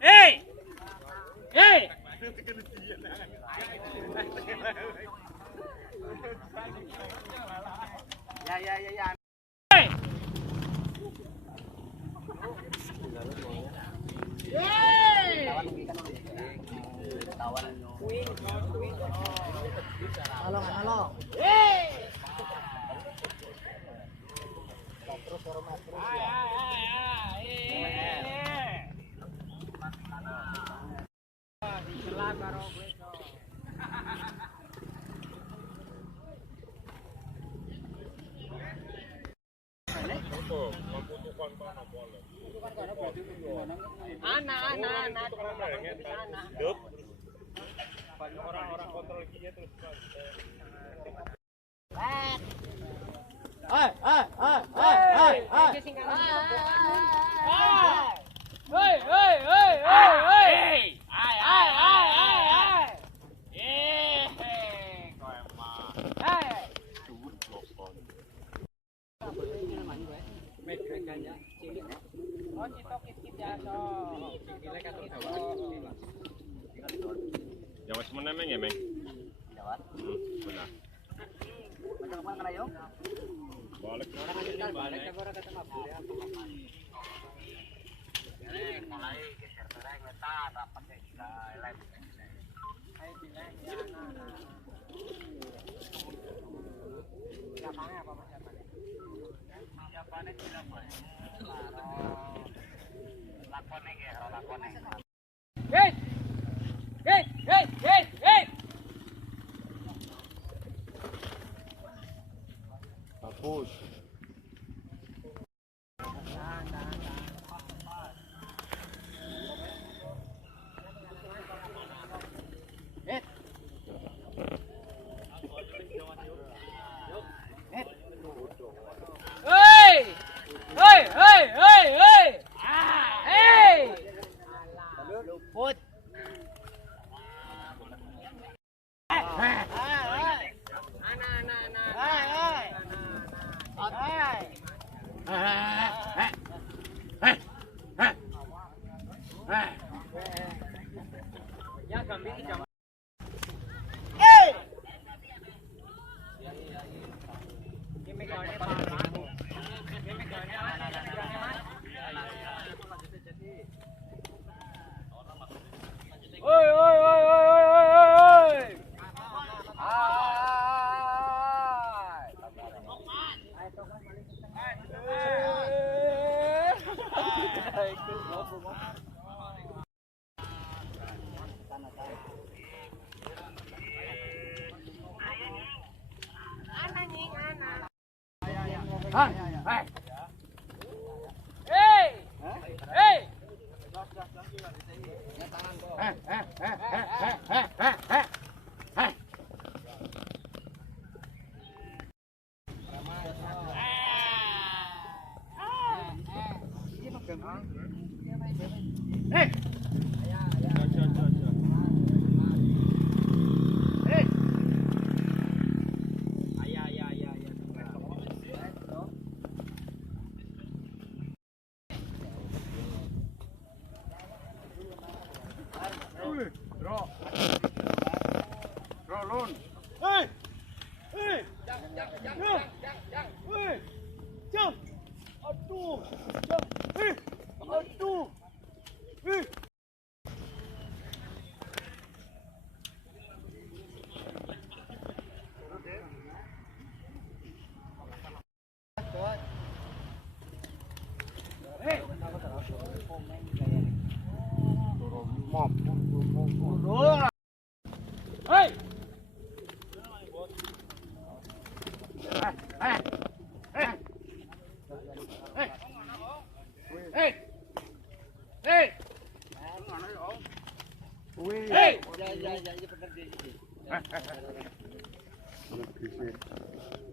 Hei! Hei! Ya. Hei! Halo. Anak. Orang-orang kontrol giginya terus. Ya wes meneng ya, Meng. Jawab. Benar. Macam apa kena yuk? Balik Orang kata mabur ya. Mulai geser terang meta rapat ya kita live. Ayo bilang ya anak. Siapanya apa Mas siapanya? Siapanya tidak boleh. Lakone ya, lakone. Hei! bagus. Luput. Ya kambing jam. Ya benar di sini.